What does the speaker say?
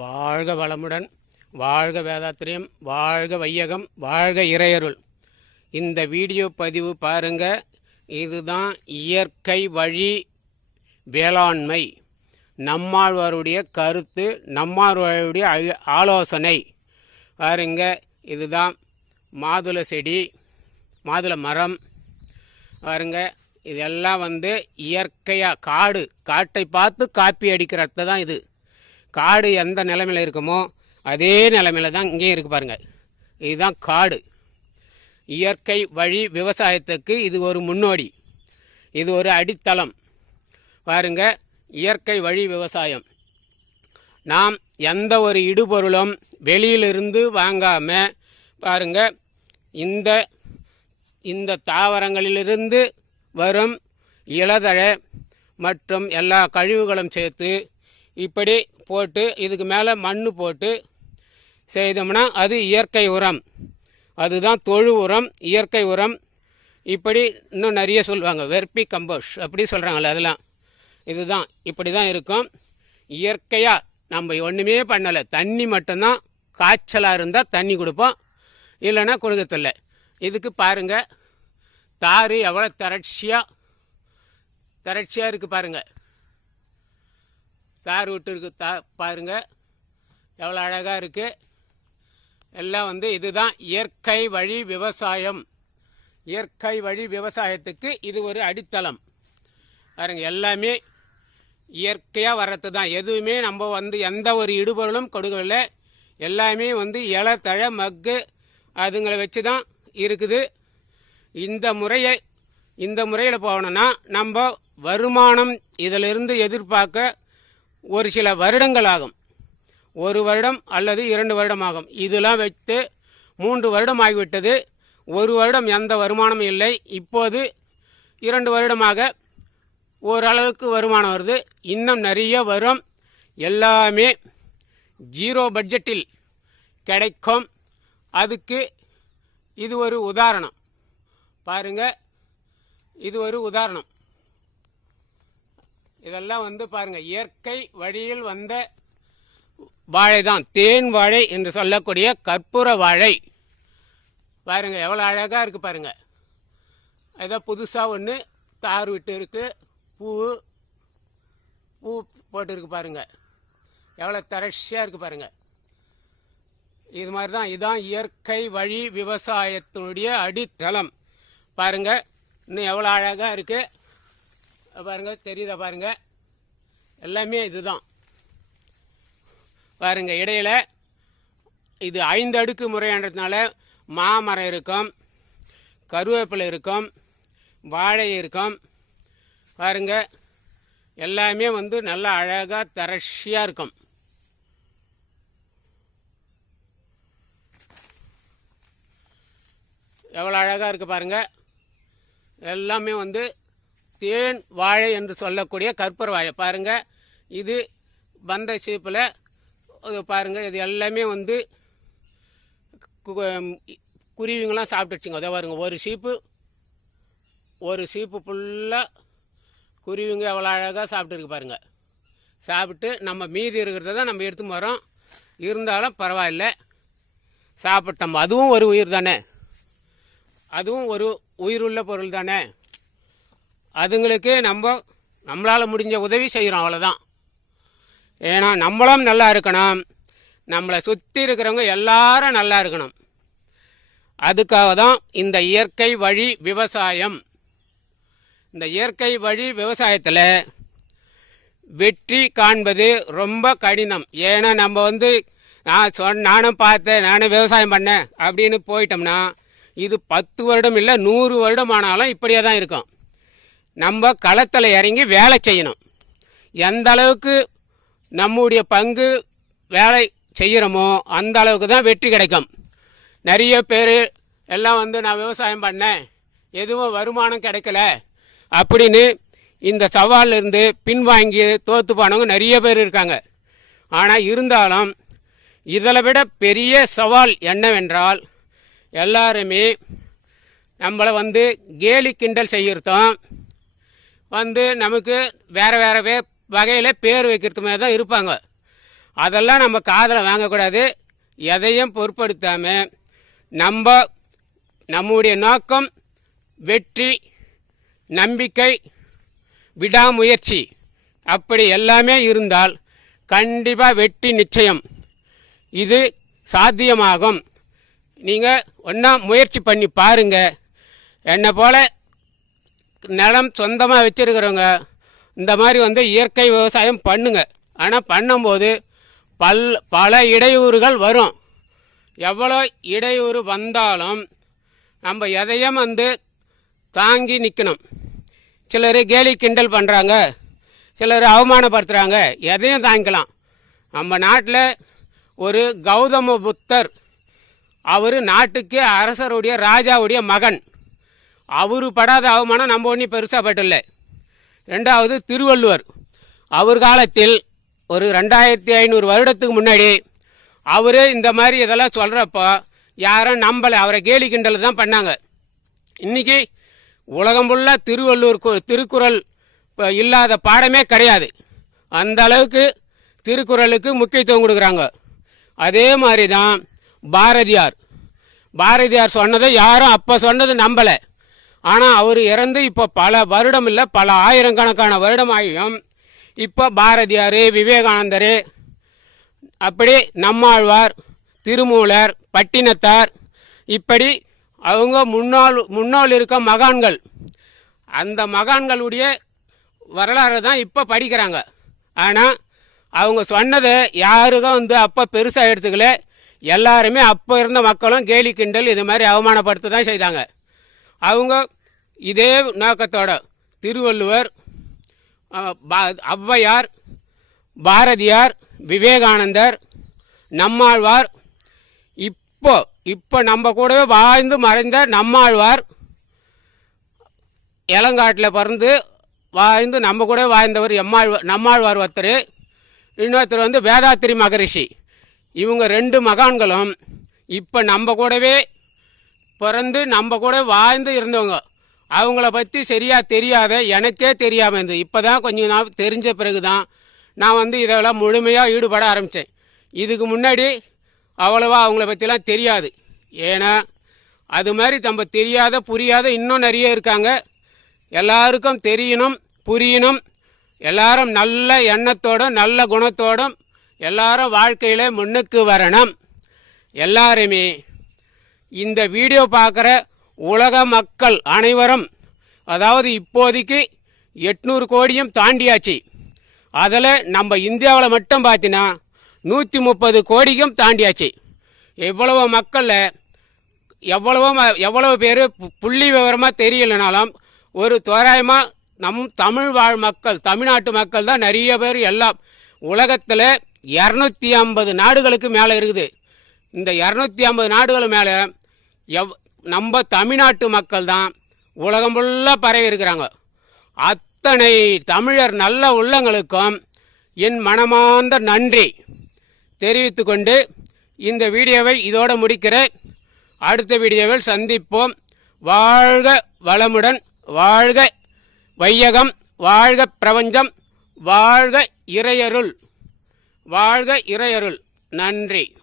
வாழ்க வளமுடன், வாழ்க வேதாத்திரியம், வாழ்க வையகம், வாழ்க இறையருள். இந்த வீடியோ பதிவு பாருங்க. இதுதான் இயற்கை வழி வேளாண்மை. நம்மாழ்வாருடைய கருத்து, நம்மாழ்வாருடைய ஆலோசனை பாருங்க. இதுதான் மாதுளை செடி, மாதுளை மரம் பாருங்க. இதெல்லாம் இயற்கையாக காட்டை பார்த்து காப்பி அடிக்கிறத தான் இது. காடு எந்த நிலைமையில் இருக்குமோ அதே நிலைமையில தான் இங்கேயும் இருக்குது பாருங்கள். இதுதான் காடு. இயற்கை வழி விவசாயத்துக்கு இது ஒரு முன்னோடி, இது ஒரு அடித்தளம் பாருங்க. இயற்கை வழி விவசாயம். நாம் எந்த ஒரு இடுபொருளும் வெளியிலிருந்து வாங்காமல் பாருங்க, இந்த தாவரங்களிலிருந்து வரும் இலதழை மற்றும் எல்லா கழிவுகளும் சேர்த்து இப்படி போட்டு இதுக்கு மேலே மண் போட்டு செய்தோம்னா அது இயற்கை உரம். அதுதான் தொழு உரம், இயற்கை உரம். இப்படி இன்னும் நிறைய சொல்லுவாங்க, வெர்பி கம்போஸ்ட் அப்படி சொல்கிறாங்களே, அதெல்லாம் இதுதான். இப்படி தான் இருக்கும். இயற்கையாக நம்ம ஒன்றுமே பண்ணலை, தண்ணி மட்டும்தான். காய்ச்சலாக இருந்தால் தண்ணி கொடுப்போம், இல்லைன்னா கொடுக்கறதில்ல. இதுக்கு பாருங்கள், தாறு எவ்வளோ திரட்சியாக இருக்குது பாருங்கள். தார் விட்டு இருக்கு பாருங்கள், எவ்வளோ அழகாக இருக்குது. எல்லாம் இதுதான் இயற்கை வழி விவசாயம். இயற்கை வழி விவசாயத்துக்கு இது ஒரு அடித்தளம் பாருங்க. எல்லாமே இயற்கையாக வர்றது தான். எதுவுமே நம்ம எந்த ஒரு இடுபொருளும் கொடுக்கவில்லை. எல்லாமே இலை தழை மக்கு அதுங்களை வச்சு தான் இருக்குது. இந்த முறையில் போகணுன்னா நம்ம வருமானம் இதிலிருந்து எதிர்பார்க்க ஒரு சில வருடங்கள் ஆகும். 1 வருடம் அல்லது 2 வருடம் ஆகும். இதெல்லாம் வைத்து 3 வருடம் ஆகிவிட்டது. 1 வருடம் எந்த வருமானமும் இல்லை. இப்போது 2 வருடமாக ஓரளவுக்கு வருமானம் வருது. இன்னும் நிறைய வரும். எல்லாமே 0 பட்ஜெட்டில் கிடைக்கும். அதுக்கு இது ஒரு உதாரணம் பாருங்க. இது ஒரு உதாரணம். இதெல்லாம் பாருங்க, இயற்கை வழியில் வந்த வாழை தான். தேன் வாழை என்று சொல்லக்கூடிய கற்பூர வாழை பாருங்க, எவ்வளோ அழகாக இருக்குது பாருங்க. ஏதோ புதுசாக ஒன்று தார் விட்டு இருக்கு, பூ போட்டுருக்கு பாருங்க, எவ்வளோ தரட்சியாக இருக்குது பாருங்க. இது மாதிரி தான். இதுதான் இயற்கை வழி விவசாயத்தினுடைய அடித்தளம் பாருங்க. இன்னும் எவ்வளோ அழகாக இருக்குது பாருங்க, தெரியுதா பாருங்க. எல்லாமே இதுதான் பாருங்க. இடையில இது 5 அடுக்கு முறைன்றதுனால மாமரம் இருக்கும், கருவேப்பிலை இருக்கும், வாழை இருக்கும் பாருங்க. எல்லாமே நல்லா அழகாக தரட்சியாக இருக்கும். எவ்வளோ அழகாக இருக்குது பாருங்க. எல்லாமே தேன் வாழை என்று சொல்லக்கூடிய கற்பூர வாழை பாருங்க. இது வந்த சீப்பில் பாருங்கள். இது எல்லாமே குருவிங்களாம் சாப்பிட்டுச்சுங்க. அதை பாருங்க, ஒரு சீப்பு ஃபுல்லாக குருவிங்க எவ்வளோ அழகாக சாப்பிட்டுருக்கு பாருங்க. சாப்பிட்டு நம்ம மீதி இருக்கிறத தான் நம்ம எடுத்து வரோம். இருந்தாலும் பரவாயில்ல, சாப்பிட்டோம். அதுவும் ஒரு உயிர் தானே, அதுவும் ஒரு உயிருள்ள பொருள் தானே. அதுங்களுக்கு நம்மளால் முடிஞ்ச உதவி செய்கிறோம், அவ்வளோதான். ஏன்னா நம்மளும் நல்லா இருக்கணும், நம்மளை சுற்றி இருக்கிறவங்க எல்லாரும் நல்லா இருக்கணும். அதுக்காக தான் இந்த இயற்கை வழி விவசாயம். இந்த இயற்கை வழி விவசாயத்தில் வெற்றி காண்பது ரொம்ப கடினம். ஏன்னா நம்ம நானும் பார்த்தேன், நானும் விவசாயம் பண்ணேன் அப்படின்னு போயிட்டோம்னா இது 10 வருடம் இல்லை 100 வருடம் ஆனாலும் இப்படியே தான் இருக்கும். நம்ம களத்தில் இறங்கி வேலை செய்யணும். எந்த அளவுக்கு நம்முடைய பங்கு வேலை செய்கிறோமோ அந்த அளவுக்கு தான் வெற்றி கிடைக்கும். நிறைய பேர் எல்லாம் நான் விவசாயம் பண்ணேன், எதுவும் வருமானம் கிடைக்கல அப்படின்னு இந்த சவாலிருந்து பின்வாங்கி தோற்று போனவங்க நிறைய பேர் இருக்காங்க. ஆனால் இருந்தாலும் இதில் விட பெரிய சவால் என்னவென்றால், எல்லாருமே நம்மளை கேலி கிண்டல் செய்கிறதும் நமக்கு வேறு வகையில் பேர் வைக்கிறதுமே தான் இருப்பாங்க. அதெல்லாம் நம்ம காதில் வாங்கக்கூடாது. எதையும் பொருட்படுத்தாமல் நம்முடைய நோக்கம் வெற்றி, நம்பிக்கை, விடாமுயற்சி அப்படி எல்லாமே இருந்தால் கண்டிப்பாக வெற்றி நிச்சயம். இது சாத்தியமாகும். நீங்கள் ஒன்றா முயற்சி பண்ணி பாருங்கள். என்னை போல் நிலம் சொந்தமாக வச்சுருக்கிறவங்க இந்த மாதிரி இயற்கை விவசாயம் பண்ணுங்க. ஆனால் பண்ணும்போது பல இடையூறுகள் வரும். எவ்வளோ இடையூறு வந்தாலும் நம்ம எதையும் தாங்கி நிற்கணும். சிலர் கேலி கிண்டல் பண்ணுறாங்க, சிலர் அவமானப்படுத்துகிறாங்க, எதையும் தாங்கிக்கலாம். நம்ம நாட்டில் ஒரு கௌதம புத்தர், அவர் நாட்டுக்கு அரசருடைய ராஜாவுடைய மகன். அவர் படாத அவமானம் நம்ம ஒன்றும் பெருசாக பட்டில்லை. ரெண்டாவது திருவள்ளுவர், அவர் காலத்தில் ஒரு 2500 வருடத்துக்கு முன்னாடி அவர் இந்த மாதிரி இதெல்லாம் சொல்கிறப்போ யாரும் நம்பலை, அவரை கேலி கிண்டல் தான் பண்ணாங்க. இன்றைக்கி உலகம் ஃபுல்லாக திருக்குறள் இல்லாத பாடமே கிடையாது. அந்த அளவுக்கு திருக்குறளுக்கு முக்கியத்துவம் கொடுக்குறாங்க. அதே மாதிரி தான் பாரதியார் சொன்னதை யாரும் அப்போ சொன்னது நம்பலை. ஆனால் அவர் இறந்து இப்போ பல வருடம் இல்லை, பல ஆயிரக்கணக்கான வருடம் ஆகியும் இப்போ பாரதியார், விவேகானந்தர், அப்படி நம்மாழ்வார், திருமூலர், பட்டினத்தார், இப்படி அவங்க முன்னோல் இருக்க மகான்கள், அந்த மகான்களுடைய வரலாறு தான் இப்போ படிக்கிறாங்க. ஆனால் அவங்க சொன்னதை யாருக்கும் அப்போ பெருசாக எடுத்துக்கல. எல்லாருமே அப்போ இருந்த மக்களும் கேலி கிண்டல் இது மாதிரி அவமானப்படுத்த தான் செய்தாங்க. அவங்க இதே நோக்கத்தோட திருவள்ளுவர், ஔவையார், பாரதியார், விவேகானந்தர், நம்மாழ்வார், இப்போ நம்ம கூடவே வாழ்ந்து மறைந்த நம்மாழ்வார், இளங்காட்டில் பிறந்து வாழ்ந்து நம்ம கூட வாழ்ந்தவர் நம்மாழ்வார் ஒருத்தர், இன்னொருத்தர் வேதாத்திரி மகரிஷி. இவங்க 2 மகான்களும் இப்போ நம்ம கூடவே பிறந்து நம்ம கூட வாழ்ந்து இருந்தவங்க. அவங்கள பற்றி சரியாக தெரியாத, எனக்கே தெரியாமல் இருந்தது. இப்போ தான் கொஞ்சம் நாள் தெரிஞ்ச பிறகு தான் நான் இதெல்லாம் முழுமையாக ஈடுபட ஆரம்பித்தேன். இதுக்கு முன்னாடி அவ்வளவா அவங்கள பற்றிலாம் தெரியாது. ஏன்னா அது மாதிரி நம்ம தெரியாத புரியாத இன்னும் நிறைய இருக்காங்க. எல்லாருக்கும் தெரியணும், புரியணும். எல்லாரும் நல்ல எண்ணத்தோடும் நல்ல குணத்தோடும் எல்லாரும் வாழ்க்கையில் முன்னுக்கு வரணும். எல்லாருமே இந்த வீடியோ பார்க்குற உலக மக்கள் அனைவரும், அதாவது இப்போதைக்கு 800 கோடியும் தாண்டியாச்சு. அதில் நம்ம இந்தியாவில் மட்டும் பார்த்தீங்கன்னா 130 கோடிக்கும் தாண்டியாச்சு. எவ்வளவு மக்களில் எவ்வளவு பேர் புள்ளி விவரமாக தெரியலனாலும் ஒரு தோராயமாக தமிழ் வாழ் மக்கள், தமிழ்நாட்டு மக்கள் தான் நிறைய பேர். எல்லாம் உலகத்தில் 250 நாடுகளுக்கு மேலே இருக்குது. இந்த 250 நாடுகள் மேலே நம்ம தமிழ்நாட்டு மக்கள் தான் உலகம் ஃபுல்லாக பரவி இருக்கிறாங்க. அத்தனை தமிழர் நல்ல உள்ளங்களுக்கும் என் மனமார்ந்த நன்றி தெரிவித்து கொண்டு இந்த வீடியோவை இதோடு முடிக்கிறேன். அடுத்த வீடியோவில் சந்திப்போம். வாழ்க வளமுடன், வாழ்க வையகம், வாழ்க பிரபஞ்சம், வாழ்க இறையருள், வாழ்க இறையருள். நன்றி.